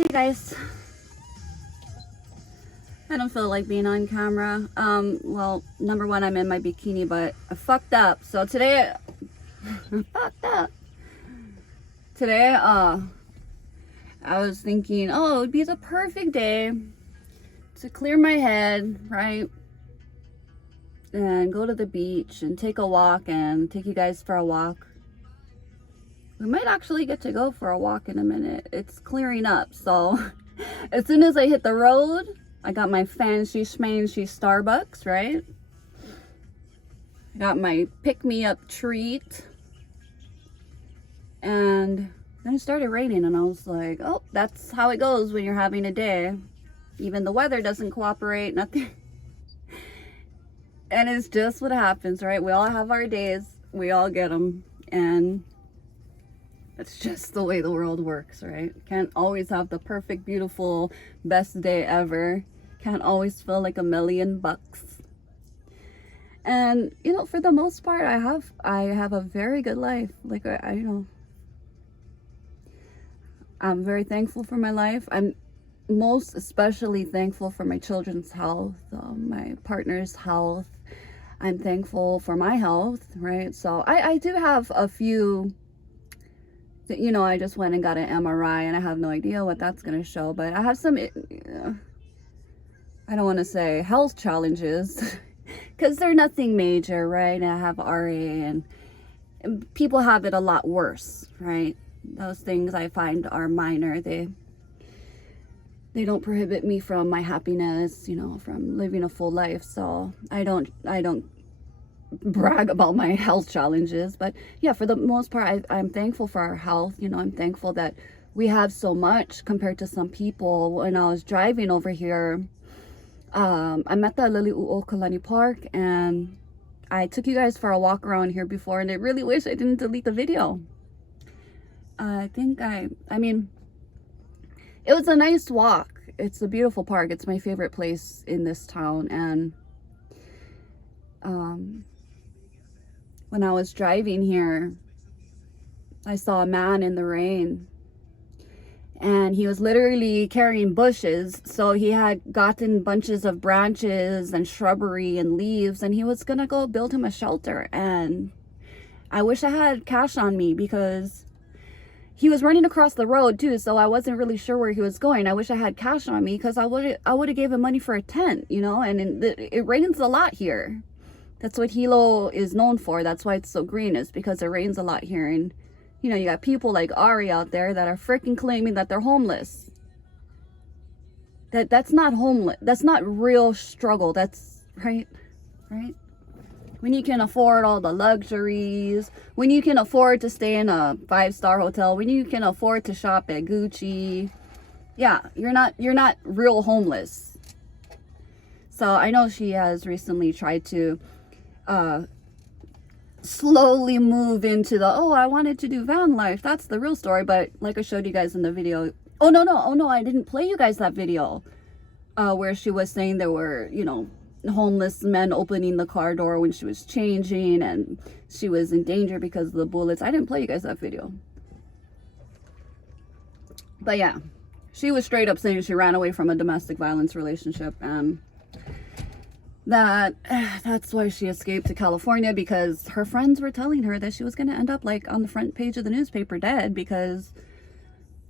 Hey guys, I don't feel like being on camera. Well, number one, I'm in my bikini, but I fucked up. So today, I fucked up. Today, I was thinking, oh, it would be the perfect day to clear my head, right? And go to the beach and take a walk and take you guys for a walk. We might actually get to go for a walk in a minute. It's clearing up, so as soon as I hit the road, I got my fancy schmancy Starbucks, right? I got my pick-me-up treat. And then it started raining and I was like, oh, that's how it goes when you're having a day. Even the weather doesn't cooperate, nothing. And it's just what happens, right? We all have our days. We all get them. And it's just the way the world works, right? Can't always have the perfect, beautiful, best day ever. Can't always feel like $1,000,000. And, you know, for the most part, I have a very good life. Like, I'm very thankful for my life. I'm most especially thankful for my children's health, my partner's health. I'm thankful for my health, right? So I do have a few, you know, I just went and got an MRI and I have no idea what that's going to show, but I have some, I don't want to say health challenges because they're nothing major, right? I have RA and people have it a lot worse, right? Those things I find are minor. They don't prohibit me from my happiness, you know, from living a full life. So I don't brag about my health challenges, but yeah, for the most part, I'm thankful for our health. You know, I'm thankful that we have so much compared to some people. When I was driving over here, I'm at the Lili'u'o Kalani Park and I took you guys for a walk around here before and I really wish I didn't delete the video. I mean, it was a nice walk. It's a beautiful park. It's my favorite place in this town. And when I was driving here, I saw a man in the rain. And he was literally carrying bushes. So he had gotten bunches of branches and shrubbery and leaves. And he was going to go build him a shelter. And I wish I had cash on me because he was running across the road too, so I wasn't really sure where he was going. I wish I had cash on me because I would have gave him money for a tent, you know. And it rains a lot here. That's what Hilo is known for. That's why it's so green, is because it rains a lot here. And you know, you got people like Ari out there that are freaking claiming that they're homeless. That's not homeless. That's not real struggle. That's right. When you can afford all the luxuries, when you can afford to stay in a 5-star hotel, when you can afford to shop at Gucci, yeah, you're not real homeless. So I know she has recently tried to slowly move into the, oh, I wanted to do van life. That's the real story. But like I showed you guys in the video, oh no, I didn't play you guys that video where she was saying there were, you know, homeless men opening the car door when she was changing and she was in danger because of the bullets. I didn't play you guys that video. But yeah, she was straight up saying she ran away from a domestic violence relationship and that's why she escaped to California, because her friends were telling her that she was going to end up like on the front page of the newspaper dead because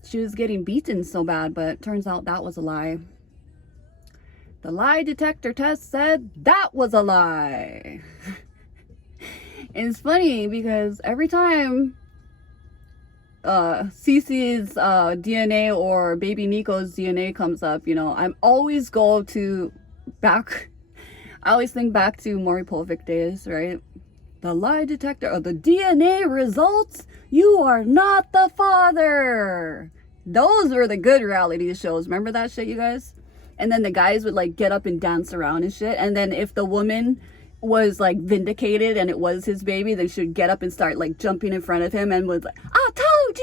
she was getting beaten so bad. But turns out that was a lie. The lie detector test said that was a lie. It's funny because every time Cece's DNA or baby Nico's DNA comes up, you know, I always think back to Maury Povich days, right? The lie detector, or the DNA results, you are not the father. Those were the good reality shows. Remember that shit, you guys? And then the guys would like get up and dance around and shit. And then if the woman was like vindicated and it was his baby, then she'd get up and start like jumping in front of him and was like, I told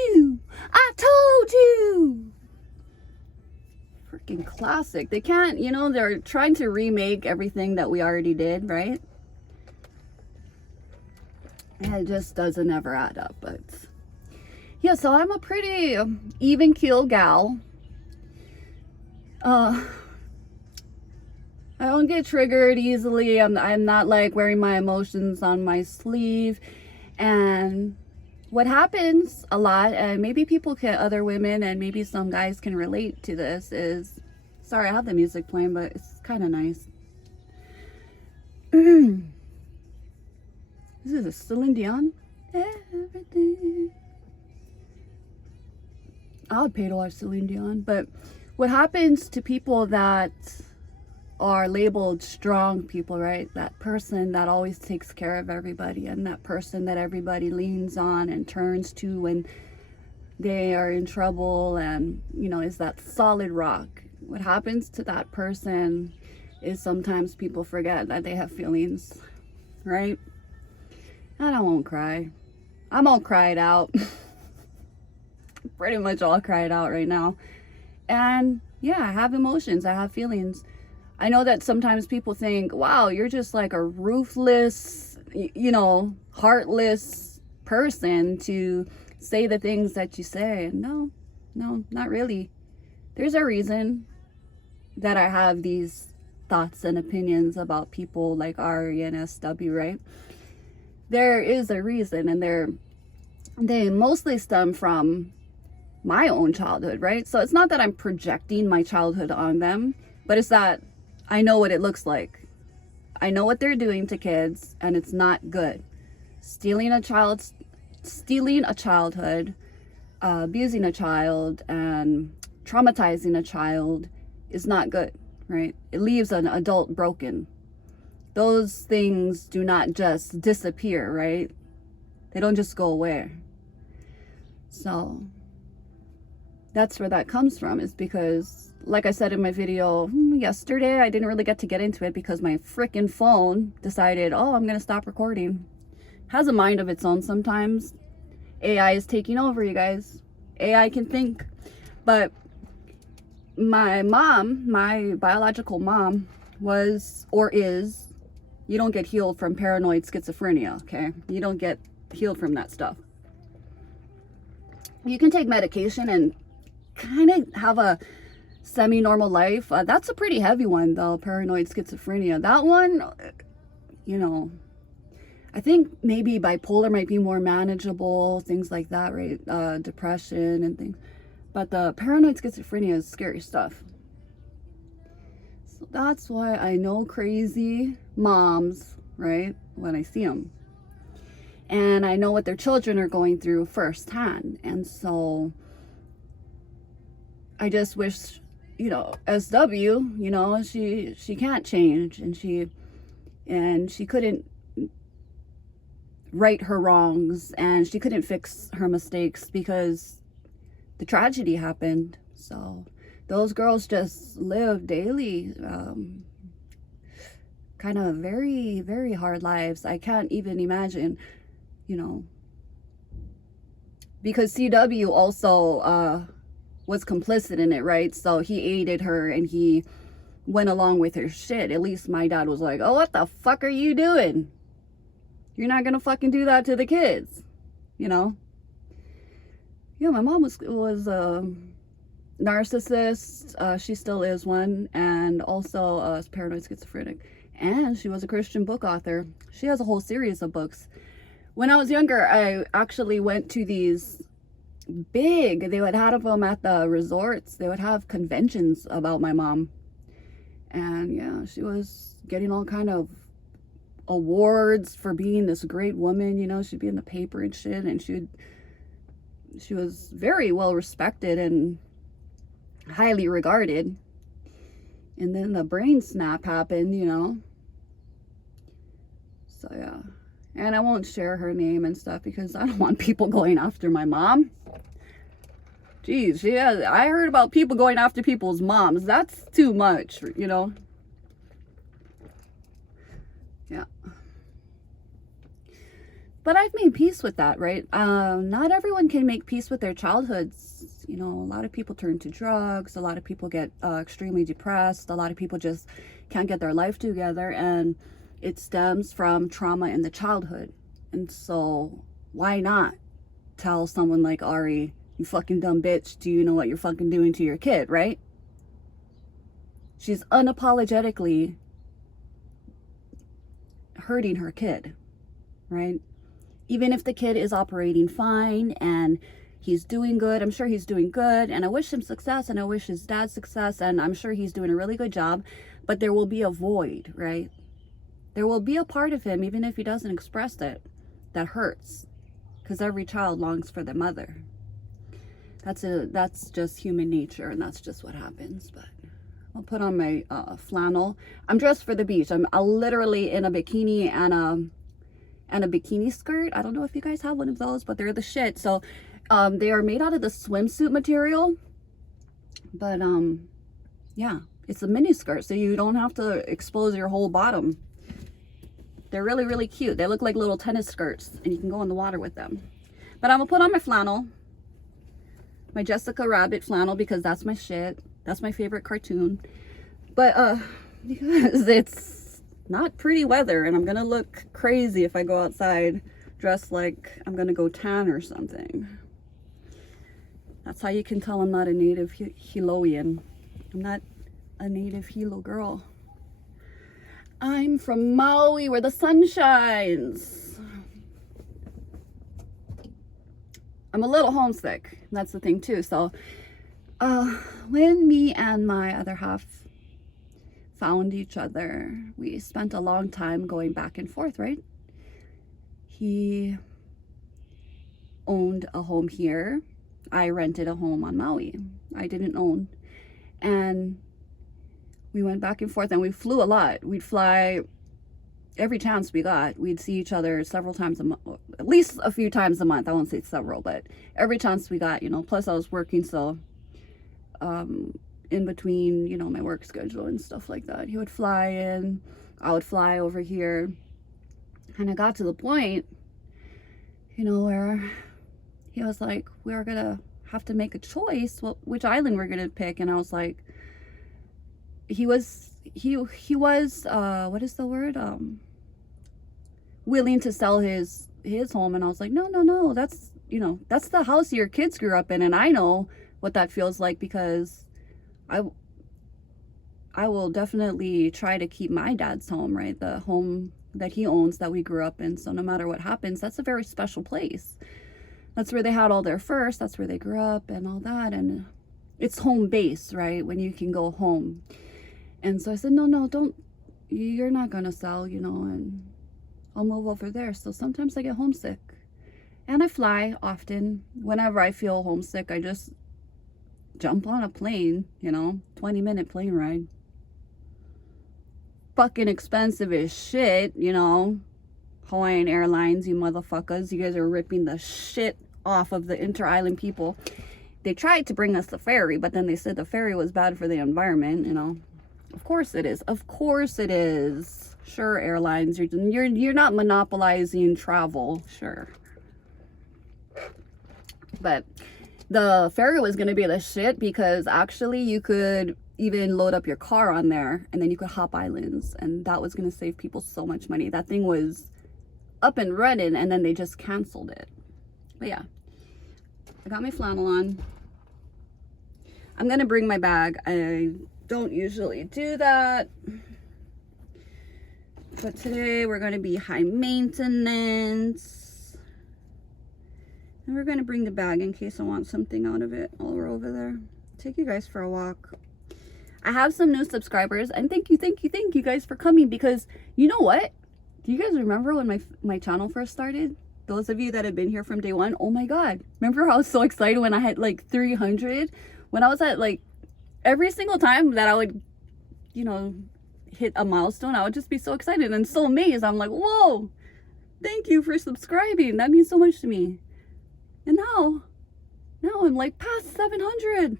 you. Freaking classic. They can't, you know, they're trying to remake everything that we already did, right? And it just doesn't ever add up. But yeah, so I'm a pretty even keel gal. Uh, I don't get triggered easily. I'm not like wearing my emotions on my sleeve. And what happens a lot, and maybe people can, other women and maybe some guys can relate to this, is, sorry, I have the music playing, but it's kind of nice. This is a Celine Dion. Everything. I would pay to watch Celine Dion. But what happens to people that are labeled strong people, right? That person that always takes care of everybody, and that person that everybody leans on and turns to when they are in trouble, and, you know, is that solid rock. What happens to that person is sometimes people forget that they have feelings, right? And I won't cry. I'm all cried out. Pretty much all cried out right now. And yeah, I have emotions. I have feelings. I know that sometimes people think, wow, you're just like a ruthless, you know, heartless person to say the things that you say. No, not really. There's a reason that I have these thoughts and opinions about people like Ari and SW, right? There is a reason, and they mostly stem from my own childhood, right? So it's not that I'm projecting my childhood on them, but it's that I know what it looks like. I know what they're doing to kids, and it's not good. Stealing a childhood, abusing a child, and traumatizing a child is not good, right? It leaves an adult broken. Those things do not just disappear, right? They don't just go away. So that's where that comes from, is because, like I said in my video yesterday, I didn't really get to get into it because my freaking phone decided, oh, I'm gonna stop recording. It has a mind of its own sometimes. AI is taking over, you guys. AI can think. But my mom, my biological mom, was, or is, you don't get healed from paranoid schizophrenia, okay? You don't get healed from that stuff. You can take medication and kind of have a semi-normal life. That's a pretty heavy one, though, paranoid schizophrenia. That one, you know, I think maybe bipolar might be more manageable, things like that, right? Depression and things. But the paranoid schizophrenia is scary stuff. So that's why I know crazy moms, right, when I see them. And I know what their children are going through firsthand. And so I just wish, you know, SW, you know, she can't change, and she couldn't right her wrongs, and she couldn't fix her mistakes because the tragedy happened. So those girls just live daily, kind of very, very hard lives. I can't even imagine, you know, because CW also was complicit in it, right? So he aided her and he went along with her shit. At least my dad was like, oh, what the fuck are you doing? You're not gonna fucking do that to the kids, you know? Yeah, my mom was a narcissist. She still is one, and also paranoid schizophrenic. And she was a Christian book author. She has a whole series of books. When I was younger, I actually went to these big, they would have them at the resorts. They would have conventions about my mom. And yeah, she was getting all kind of awards for being this great woman, you know. She'd be in the paper and shit, and she was very well respected and highly regarded. And then the brain snap happened, you know. So yeah. And I won't share her name and stuff because I don't want people going after my mom. Jeez, yeah, I heard about people going after people's moms. That's too much, you know. Yeah. But I've made peace with that, right? Not everyone can make peace with their childhoods. You know, a lot of people turn to drugs. A lot of people get extremely depressed. A lot of people just can't get their life together. And it stems from trauma in the childhood. And so why not tell someone like Ari, you fucking dumb bitch, do you know what you're fucking doing to your kid, right? She's unapologetically hurting her kid, right? Even if the kid is operating fine and he's doing good, I'm sure he's doing good, and I wish him success, and I wish his dad success, and I'm sure he's doing a really good job, but there will be a void, right? There will be a part of him, even if he doesn't express it, that hurts, because every child longs for their mother. That's just human nature, and that's just what happens. But I'll put on my flannel. I'm dressed for the beach. I'm literally in a bikini and a bikini skirt. I don't know if you guys have one of those, but they're the shit. So they are made out of the swimsuit material, but yeah, it's a mini skirt, so you don't have to expose your whole bottom. They're really, really cute. They look like little tennis skirts, and you can go in the water with them. But I'm gonna put on my flannel, my Jessica Rabbit flannel, because that's my shit. That's my favorite cartoon. But because it's not pretty weather, and I'm gonna look crazy if I go outside dressed like I'm gonna go tan or something. That's how you can tell I'm not a native Hiloian. I'm not a native Hilo girl. I'm from Maui, where the sun shines. I'm a little homesick. That's the thing too. So when me and my other half found each other, we spent a long time going back and forth, right? He owned a home here. I rented a home on Maui. I didn't own. And we went back and forth, and we flew a lot. We'd fly every chance we got. We'd see each other several times a month, at least a few times a month. I won't say several, but every chance we got, you know. Plus I was working, so in between, you know, my work schedule and stuff like that, he would fly in, I would fly over here. And I got to the point, you know, where he was like, we are gonna have to make a choice, well, which island we're gonna pick. And I was like, he was what is the word, willing to sell his home. And I was like, no, that's, you know, that's the house your kids grew up in, and I know what that feels like, because I will definitely try to keep my dad's home, right? The home that he owns, that we grew up in. So no matter what happens, that's a very special place. That's where they had all their first, that's where they grew up and all that. And it's home base, right? When you can go home. And so I said, no, don't, you're not gonna sell, you know, and I'll move over there. So sometimes I get homesick, and I fly often. Whenever I feel homesick, I just jump on a plane, you know, 20-minute plane ride. Fucking expensive as shit, you know. Hawaiian Airlines, you motherfuckers. You guys are ripping the shit off of the inter-island people. They tried to bring us the ferry, but then they said the ferry was bad for the environment, you know. Of course it is. Of course it is. Sure, airlines, you're not monopolizing travel, sure. But the ferry was going to be the shit, because actually you could even load up your car on there, and then you could hop islands, and that was going to save people so much money. That thing was up and running, and then they just canceled it. But yeah, I got my flannel on. I'm going to bring my bag. I don't usually do that, but today we're going to be high maintenance, and we're going to bring the bag in case I want something out of it while we're over there. Take you guys for a walk. I have some new subscribers, and thank you guys for coming, because you know what, do you guys remember when my channel first started? Those of you that have been here from day one, oh my god, remember I was so excited when I had like 300, when I was at like, every single time that I would, you know, hit a milestone, I would just be so excited and so amazed. I'm like, whoa, thank you for subscribing. That means so much to me. And now I'm like past 700.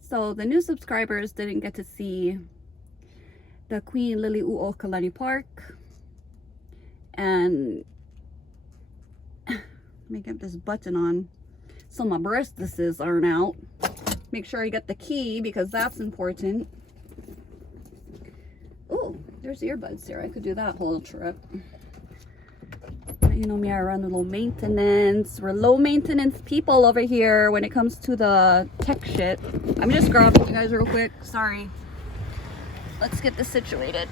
So the new subscribers didn't get to see the Queen Liliuokalani Park. And let me get this button on so my breastises aren't out. Make sure you get the key, because that's important. Oh, there's earbuds here. I could do that whole trip. My You know me, I run low maintenance. We're low maintenance people over here when it comes to the tech shit. I'm just grabbing you guys real quick. Sorry. Let's get this situated.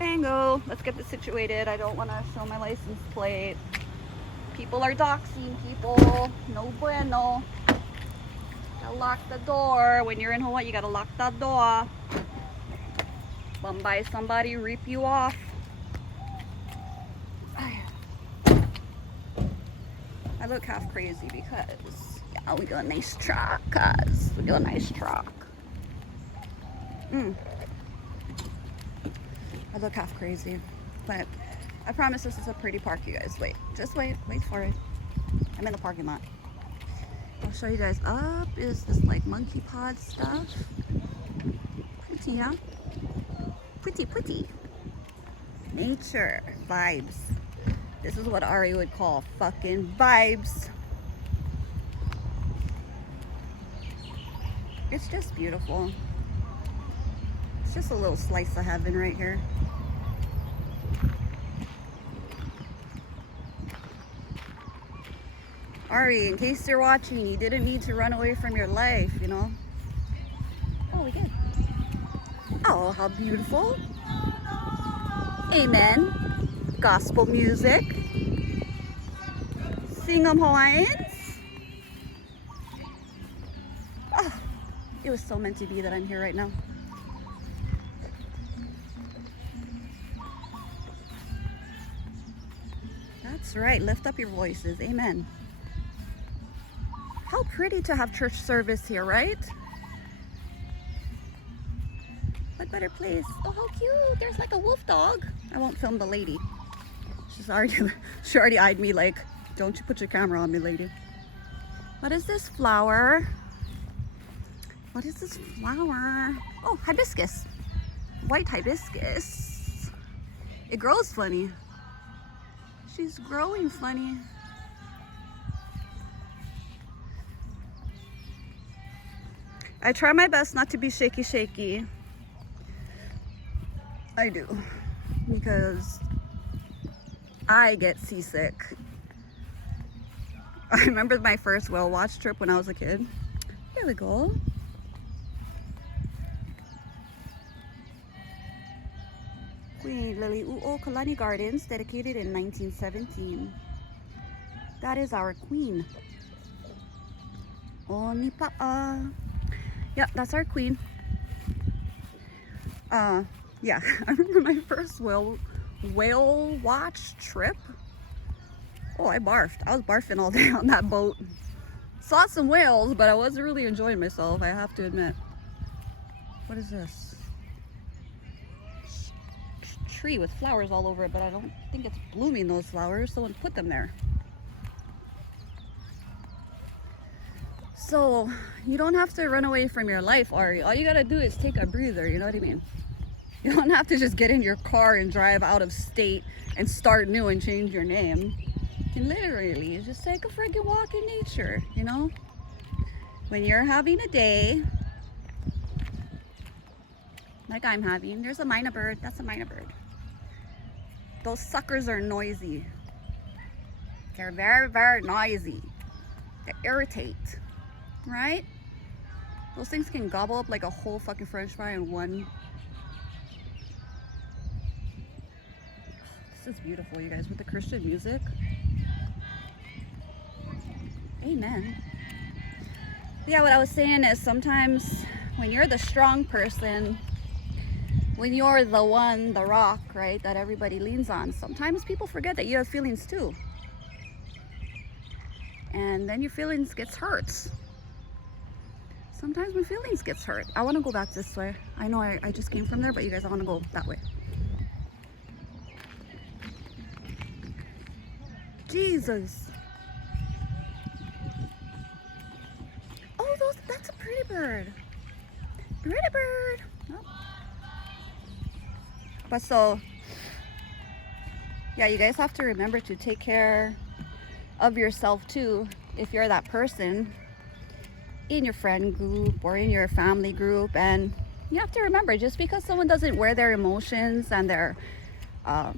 Bango. Let's get this situated. I don't want to show my license plate. People are doxing people. No bueno. Gotta lock the door. When you're in Hawaii, you gotta lock the door. Bum by somebody, rip you off. I look half crazy because, yeah, we got a nice truck, cuz. We got a nice truck. I look half crazy, but I promise this is a pretty park, you guys. Wait, just wait for it. I'm in the parking lot. I'll show you guys. Up is this like monkey pod stuff. Pretty, yeah? Pretty. Nature vibes. This is what Ari would call fucking vibes. It's just beautiful. It's just a little slice of heaven right here. Ari, in case you're watching, you didn't need to run away from your life, you know? Oh, we did. Oh, how beautiful. Amen. Gospel music. Sing 'em Hawaiians. Oh, it was so meant to be that I'm here right now. That's right. Lift up your voices. Amen. How pretty to have church service here, right? What better place? Oh, how cute. There's like a wolf dog. I won't film the lady. She already eyed me like, don't you put your camera on me, lady. What is this flower? What is this flower? Oh, hibiscus. White hibiscus. It grows funny. She's growing funny. I try my best not to be shaky. I do, because I get seasick. I remember my first whale watch trip when I was a kid. There we go. Queen Lili'u'o Kalani Gardens, dedicated in 1917. That is our queen. Onipa'a. Yep, that's our queen. Yeah, I remember my first whale watch trip. Oh, I barfed. I was barfing all day on that boat. Saw some whales, but I wasn't really enjoying myself, I have to admit. What is this? Tree with flowers all over it, but I don't think it's blooming, those flowers. Someone put them there. So, you don't have to run away from your life, Ari. All you gotta do is take a breather, you know what I mean? You don't have to just get in your car and drive out of state and start new and change your name. You can literally just take a freaking walk in nature, you know? When you're having a day, like I'm having, there's a myna bird. That's a myna bird. Those suckers are noisy. They're very, very noisy. They irritate, right? Those things can gobble up like a whole fucking french fry in one. This is beautiful, you guys, with the Christian music. Amen. Yeah, what I was saying is sometimes when you're the strong person, when you're the one, the rock, right, that everybody leans on, sometimes people forget that you have feelings too. And then your feelings gets hurt. Sometimes my feelings gets hurt. I want to go back this way. I know I just came from there, but you guys, I want to go that way. Jesus. Oh, that's a pretty bird. Pretty bird. Oh. But so, yeah, you guys have to remember to take care of yourself too. If you're that person in your friend group or in your family group, and you have to remember, just because someone doesn't wear their emotions and their I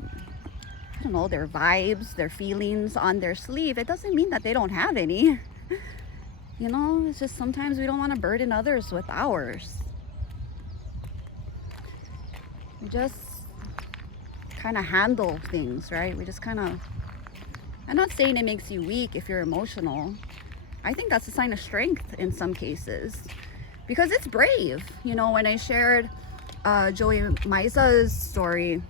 don't know, their vibes, their feelings on their sleeve, it doesn't mean that they don't have any. You know, it's just sometimes we don't want to burden others with ours. We just kind of handle things, right? We just kind of, I'm not saying it makes you weak if you're emotional. I think that's a sign of strength in some cases, because it's brave. You know, when I shared Joey Maiza's story,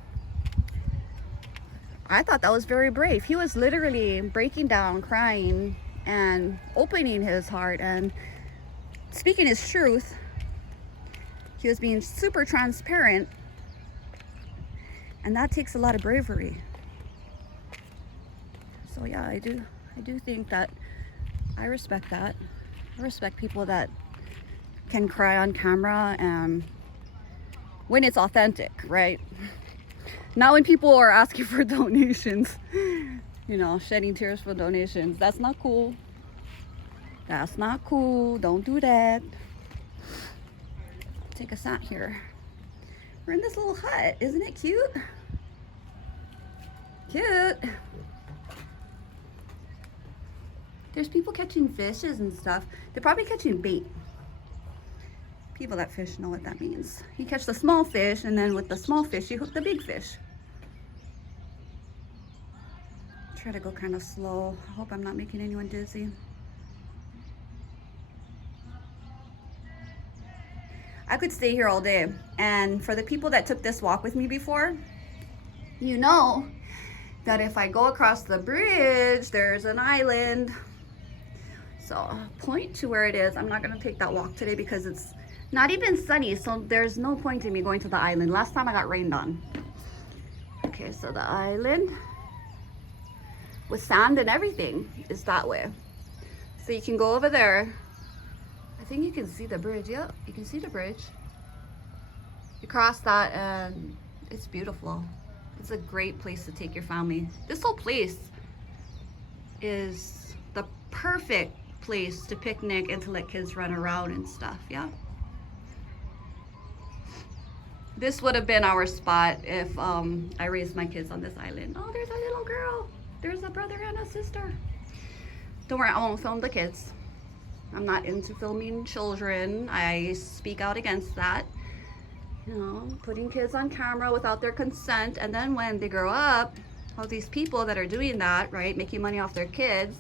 I thought that was very brave. He was literally breaking down, crying, and opening his heart and speaking his truth. He was being super transparent, and that takes a lot of bravery. So yeah, I do think that I respect that. I respect people that can cry on camera and when it's authentic, right? Not when people are asking for donations, you know, shedding tears for donations. That's not cool. That's not cool. Don't do that. Take us out here. We're in this little hut. Isn't it cute? Cute. There's people catching fishes and stuff. They're probably catching bait. People that fish know what that means. You catch the small fish, and then with the small fish, you hook the big fish. Try to go kind of slow. I hope I'm not making anyone dizzy. I could stay here all day. And for the people that took this walk with me before, you know that if I go across the bridge, there's an island. So I'll point to where it is. I'm not gonna take that walk today because it's not even sunny, so there's no point in me going to the island. Last time I got rained on. Okay, so the island with sand and everything is that way. So you can go over there. I think you can see the bridge. Yep, you can see the bridge. You cross that and it's beautiful. It's a great place to take your family. This whole place is the perfect place to picnic and to let kids run around and stuff, yeah? This would have been our spot if I raised my kids on this island. Oh, there's a little girl. There's a brother and a sister. Don't worry, I won't film the kids. I'm not into filming children. I speak out against that. You know, putting kids on camera without their consent. And then when they grow up, all these people that are doing that, right, making money off their kids.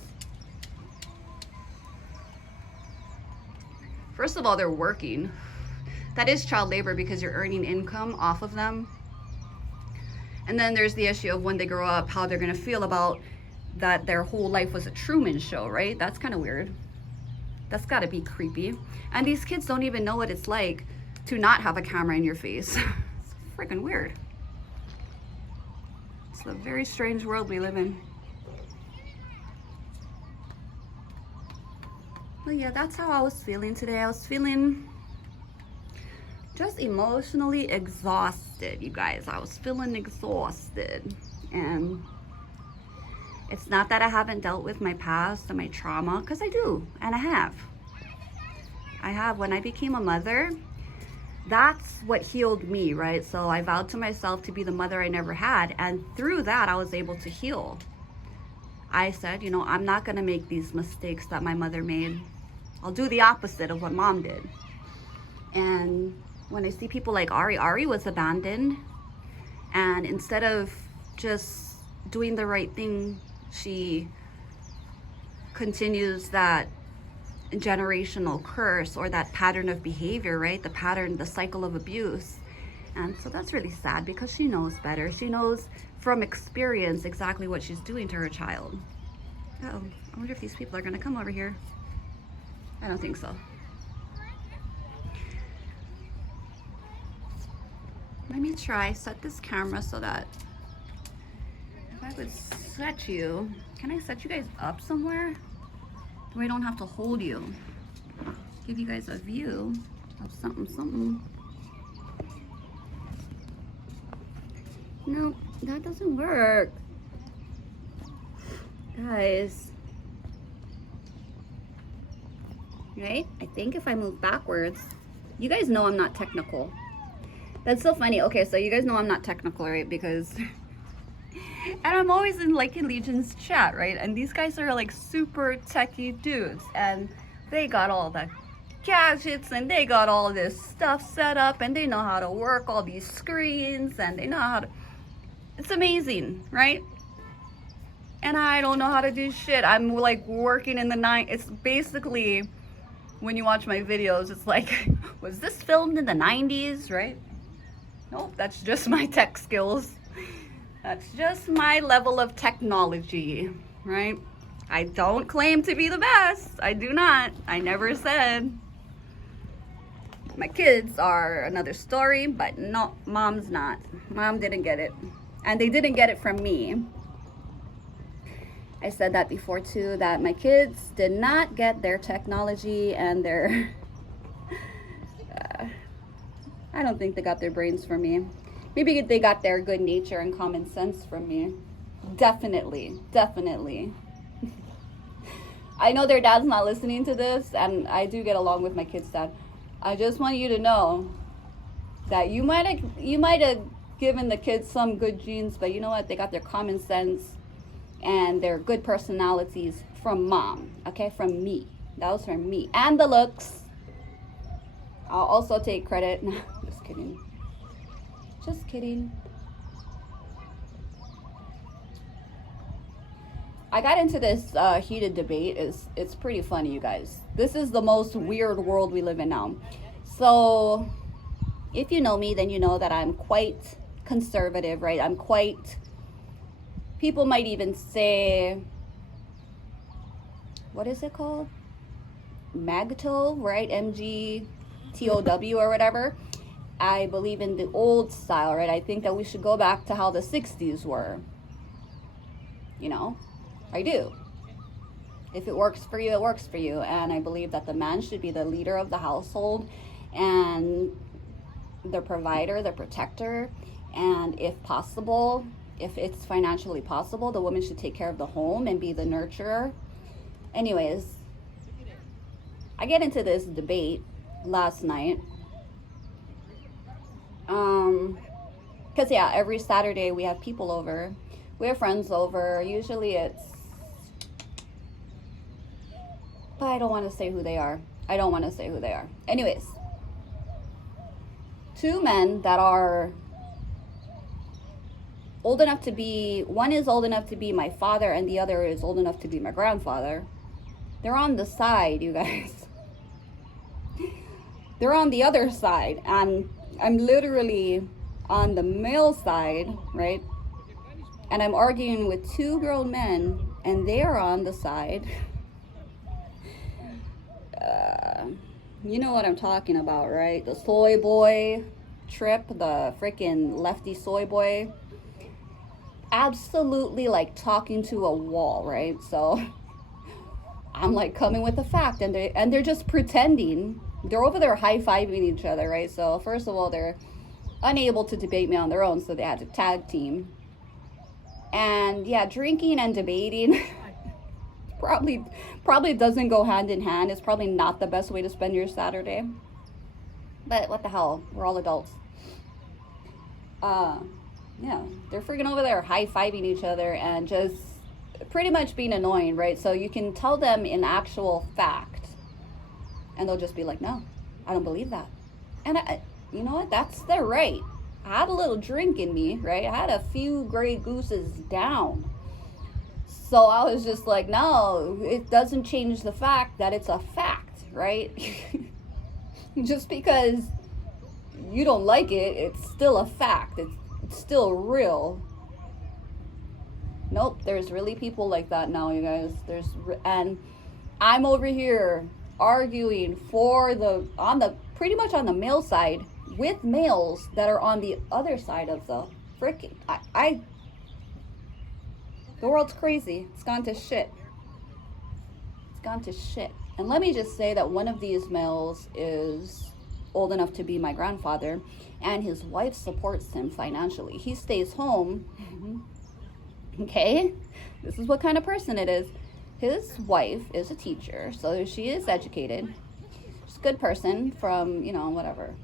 First of all, they're working. That is child labor because you're earning income off of them. And then there's the issue of when they grow up, how they're gonna feel about that their whole life was a Truman Show, right? That's kind of weird. That's gotta be creepy. And these kids don't even know what it's like to not have a camera in your face. It's freaking weird. It's a very strange world we live in. Well, yeah, that's how I was feeling today. I was feeling just emotionally exhausted, you guys. I was feeling exhausted. And it's not that I haven't dealt with my past and my trauma, because I do, and I have. When I became a mother, that's what healed me, right? So I vowed to myself to be the mother I never had, and through that, I was able to heal. I said, you know, I'm not gonna make these mistakes that my mother made. I'll do the opposite of what mom did. And when I see people like Ari was abandoned, and instead of just doing the right thing, she continues that generational curse or that pattern of behavior, right? The cycle of abuse. And so that's really sad because she knows better. She knows from experience exactly what she's doing to her child. Oh, I wonder if these people are gonna come over here. I don't think so. Let me try set this camera so that if I could set you, can I set you guys up somewhere where I don't have to hold you? Give you guys a view of something. No, that doesn't work. Guys. Right? I think if I move backwards, You guys know I'm not technical. That's so funny. Okay, so you guys know I'm not technical, right? Because and I'm always in like in Legion's chat, right? And these guys are like super techie dudes, and they got all the gadgets and they got all this stuff set up, and they know how to work all these screens, and they know how to. It's amazing, right? And I don't know how to do shit. I'm like working in the night. It's basically when you watch my videos, it's like, was this filmed in the 90s, right? Nope, that's just my tech skills. That's just my level of technology, right? I don't claim to be the best. I do not. I never said. My kids are another story, but no, mom's not. Mom didn't get it. And they didn't get it from me. I said that before too, that my kids did not get their technology and their I don't think they got their brains from me. Maybe they got their good nature and common sense from me. Definitely. I know their dad's not listening to this, and I do get along with my kids' dad. I just want you to know that you might have given the kids some good genes, but you know what? They got their common sense and their good personalities from mom, okay? From me. That was from me. And the looks. I'll also take credit. Just kidding. Just kidding. I got into this heated debate. It's pretty funny, you guys. This is the most weird world we live in now. So, if you know me, then you know that I'm quite conservative, right? I'm quite, people might even say, what is it called? Magtow, right? MGTOW or whatever. I believe in the old style, right? I think that we should go back to how the 60s were. You know, I do. If it works for you, it works for you. And I believe that the man should be the leader of the household and the provider, the protector. And if possible, if it's financially possible, the woman should take care of the home and be the nurturer. Anyways, I get into this debate last night. Because yeah, every Saturday we have people over. We have friends over. Usually it's, but I don't want to say who they are. Anyways, two men that are old enough to be, one is old enough to be my father and the other is old enough to be my grandfather. They're on the side, you guys. They're on the other side, and I'm literally on the male side, right? And I'm arguing with two grown men, and they are on the side. You know what I'm talking about, right? The soy boy trip, the freaking lefty soy boy. Absolutely like talking to a wall, right? So I'm like coming with the fact, and they're just pretending. They're over there high-fiving each other, right? So first of all, they're unable to debate me on their own, so they had to tag team. And yeah, drinking and debating probably doesn't go hand in hand. It's probably not the best way to spend your Saturday. But what the hell? We're all adults. Yeah, they're freaking over there high-fiving each other and just pretty much being annoying, right? So you can tell them in actual fact, and they'll just be like, no, I don't believe that. And you know what? That's their right. I had a little drink in me, right? I had a few Grey Gooses down. So I was just like, no, it doesn't change the fact that it's a fact, right? Just because you don't like it, it's still a fact. It's still real. Nope, there's really people like that now, you guys. And I'm over here arguing for pretty much on the male side with males that are on the other side of the freaking, the world's crazy. It's gone to shit. And let me just say that one of these males is old enough to be my grandfather, and his wife supports him financially. He stays home. Okay? This is what kind of person it is. His wife is a teacher, so she is educated. good person from, you know, whatever.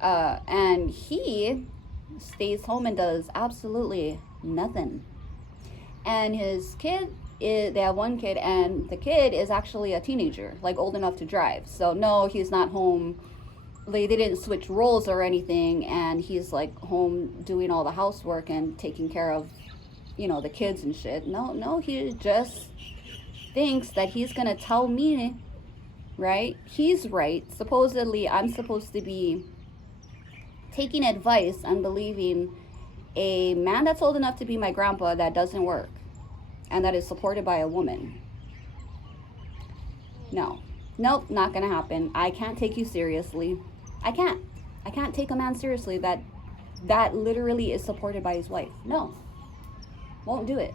And he stays home and does absolutely nothing. And his kid, they have one kid, and the kid is actually a teenager, like old enough to drive. So no, he's not home. They didn't switch roles or anything, and he's like home doing all the housework and taking care of, you know, the kids and shit. No, he just thinks that he's gonna tell me, right? He's right. Supposedly, I'm supposed to be taking advice and believing a man that's old enough to be my grandpa that doesn't work and that is supported by a woman. No. Nope, not gonna happen. I can't take you seriously. I can't take a man seriously that literally is supported by his wife. No. Won't do it.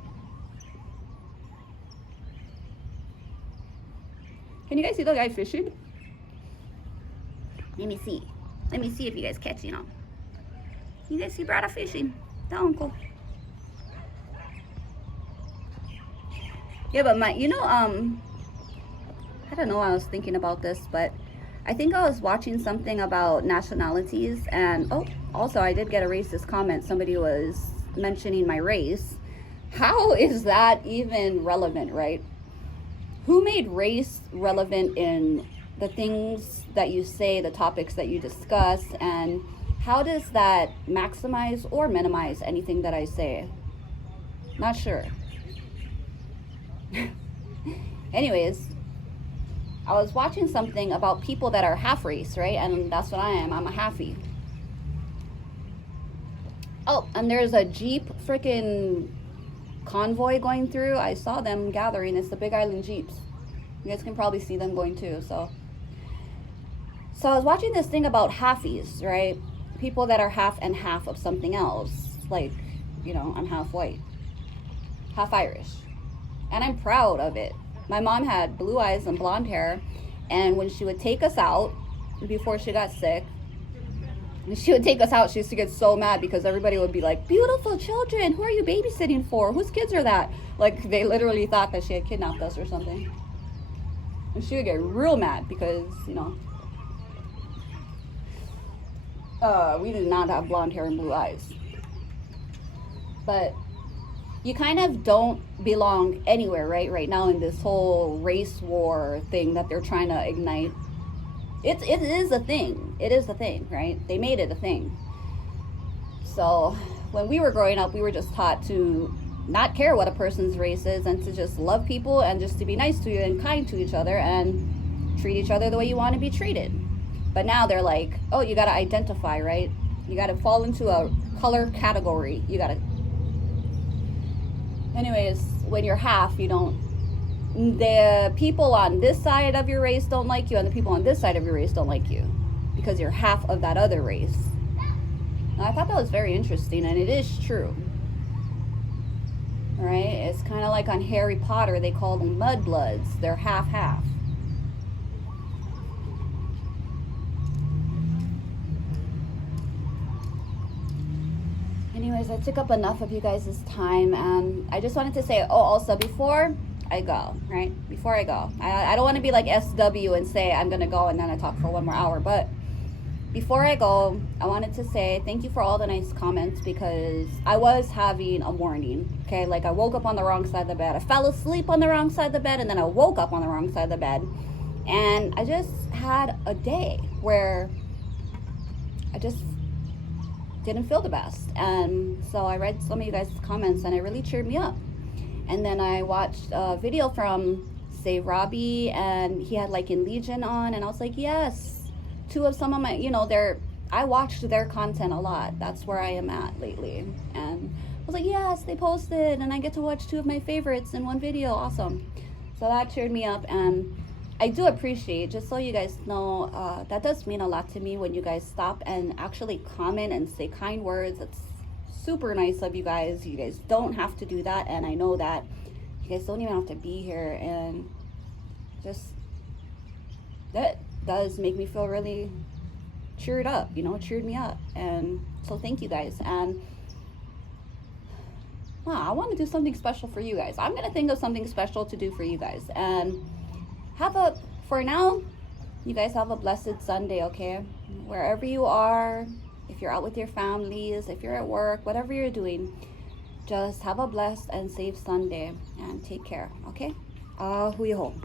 Can you guys see the guy fishing? Let me see. Let me see if you guys catch, you know. You guys see brother fishing? The uncle. Yeah, but I don't know why I was thinking about this, but I think I was watching something about nationalities, and also I did get a racist comment. Somebody was mentioning my race. How is that even relevant, right? Who made race relevant in the things that you say, the topics that you discuss, and how does that maximize or minimize anything that I say? Not sure. Anyways, I was watching something about people that are half race, right? And that's what I am. I'm a halfie. Oh, and there's a Jeep freaking convoy going through. I saw them gathering. It's the Big Island Jeeps. You guys can probably see them going too. So I was watching this thing about halfies, right? People that are half and half of something else. Like, you know, I'm half white, half Irish. And I'm proud of it. My mom had blue eyes and blonde hair. And when she would take us out, before she got sick, when she would take us out, she used to get so mad because everybody would be like, beautiful children, who are you babysitting for? Whose kids are that? Like, they literally thought that she had kidnapped us or something. And she would get real mad because, you know, we did not have blonde hair and blue eyes. But you kind of don't belong anywhere, right now in this whole race war thing that they're trying to ignite. It is a thing. It is a thing, right? They made it a thing. So when we were growing up, we were just taught to not care what a person's race is and to just love people and just to be nice to you and kind to each other and treat each other the way you want to be treated. But now they're like, oh, you got to identify, right? You got to fall into a color category. You got to. Anyways, when you're half, you don't. The people on this side of your race don't like you, and the people on this side of your race don't like you because you're half of that other race. And I thought that was very interesting, and it is true. Right? It's kind of like on Harry Potter, they call them mudbloods. They're half-half. Anyways, I took up enough of you guys' time, and I just wanted to say, also before I go, right? Before I go, I don't want to be like SW and say I'm going to go and then I talk for 1 more hour, but before I go, I wanted to say thank you for all the nice comments because I was having a morning, okay? Like I woke up on the wrong side of the bed. I fell asleep on the wrong side of the bed, and then I woke up on the wrong side of the bed. And I just had a day where I just didn't feel the best. And so I read some of you guys' comments and it really cheered me up. And then I watched a video from Save Robbie, and he had like in Legion on, and I was like, yes, two of some of my, I watched their content a lot. That's where I am at lately. And I was like, yes, they posted, and I get to watch two of my favorites in one video. Awesome. So that cheered me up, and I do appreciate, just so you guys know, that does mean a lot to me when you guys stop and actually comment and say kind words. It's super nice of you guys. You guys don't have to do that, and I know that you guys don't even have to be here, and just that does make me feel really cheered up, cheered me up. And so thank you guys. And I want to do something special for you guys. I'm gonna think of something special to do for you guys, and for now, You guys have a blessed Sunday, okay? Wherever you are, if you're out with your families, if you're at work, whatever you're doing, just have a blessed and safe Sunday and take care, okay? Hui ho.